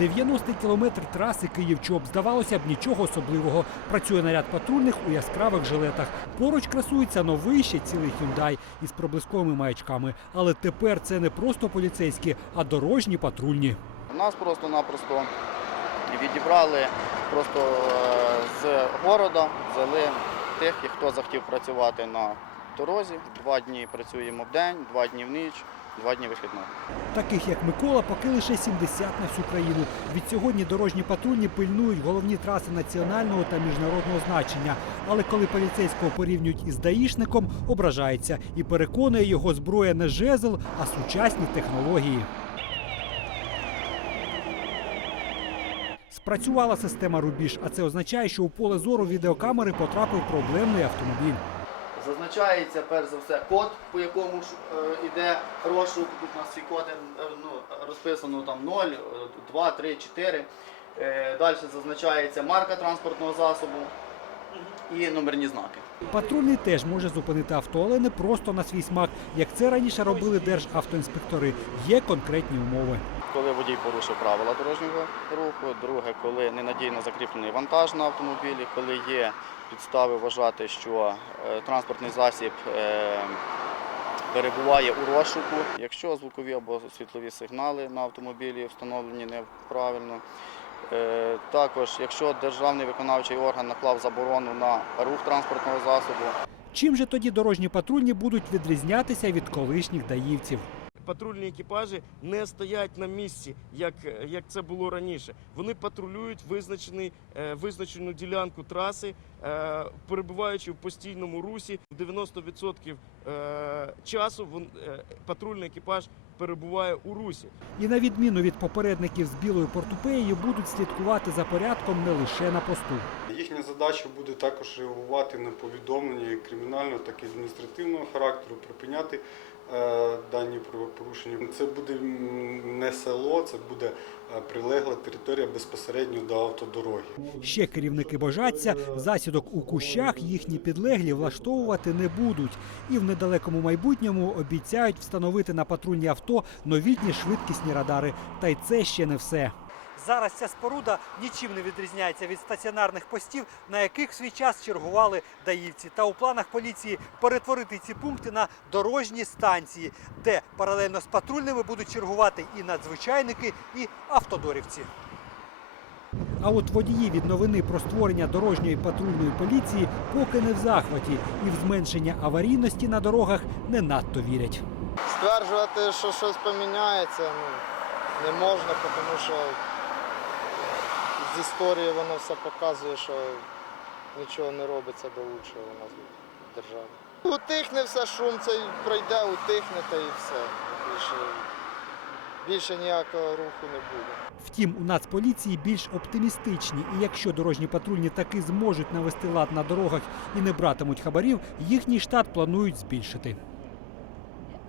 90-й кілометр траси Київ-Чоп. Здавалося б, нічого особливого. Працює наряд патрульних у яскравих жилетах. Поруч красується новий ще цілий хюндай із проблисковими маячками. Але тепер це не просто поліцейські, а дорожні патрульні. Нас просто-напросто відібрали просто е, з города, взяли тих, хто захотів працювати на дорозі. Два дні працюємо в день, два дні в ніч, два дні вихідного. Таких як Микола, поки лише 70 на всю країну. Від сьогодні дорожні патрульні пильнують головні траси національного та міжнародного значення. Але коли поліцейського порівнюють із даїшником, ображається і переконує його зброя не жезл, а сучасні технології. Спрацювала система Рубіж, а це означає, що у поле зору відеокамери потрапив проблемний автомобіль. Зазначається перш за все код, по якому ж е, йде розшук. Тут у нас всі коди е, ну, розписано там 0, е, 2, 3, 4. Е, Далі зазначається марка транспортного засобу і номерні знаки. Патрульний теж може зупинити авто, але не просто на свій смак, як це раніше робили державтоінспектори. Є конкретні умови. Коли водій порушив правила дорожнього руху, друге, коли ненадійно закріплений вантаж на автомобілі, коли є підстави вважати, що е, транспортний засіб е, перебуває у розшуку, якщо звукові або світлові сигнали на автомобілі встановлені неправильно. Е, Також, якщо державний виконавчий орган наклав заборону на рух транспортного засобу, Чим же тоді дорожні патрульні будуть відрізнятися від колишніх даївців? Патрульні екіпажі не стоять на місці, як, як це було раніше. Вони патрулюють визначений, визначену ділянку траси, е, перебуваючи в постійному русі. 90% е, часу вон- е, патрульний екіпаж перебуває у русі. І на відміну від попередників з білою портупеєю будуть слідкувати за порядком не лише на посту. Їхня задача буде також реагувати на повідомлення як кримінального, так і адміністративного характеру, припиняти е, дані правопорушення. Це буде не село, це буде е, прилегла територія безпосередньо до автодороги. Ще керівники божаться, засідок у кущах їхні підлеглі влаштовувати не будуть. І в недалекому майбутньому обіцяють встановити на патрульні авто новітні швидкісні радари. Та й це ще не все. Зараз ця споруда нічим не відрізняється від стаціонарних постів, на яких в свій час чергували даївці. Та у планах поліції перетворити ці пункти на дорожні станції, де паралельно з патрульними будуть чергувати і надзвичайники, і автодорівці. А от водії від новини про створення дорожньої патрульної поліції поки не в захваті і в зменшення аварійності на дорогах не надто вірять. Стверджувати, що щось поміняється, ну, не можна, тому що з історії воно все показує, що нічого не робиться до лучшого у нас в державі. Утихне все, шум цей пройде, утихне та і все. Більше, ніякого руху не буде. Втім, у Нацполіції більш оптимістичні, і якщо дорожні патрульні таки зможуть навести лад на дорогах і не братимуть хабарів, їхній штат планують збільшити.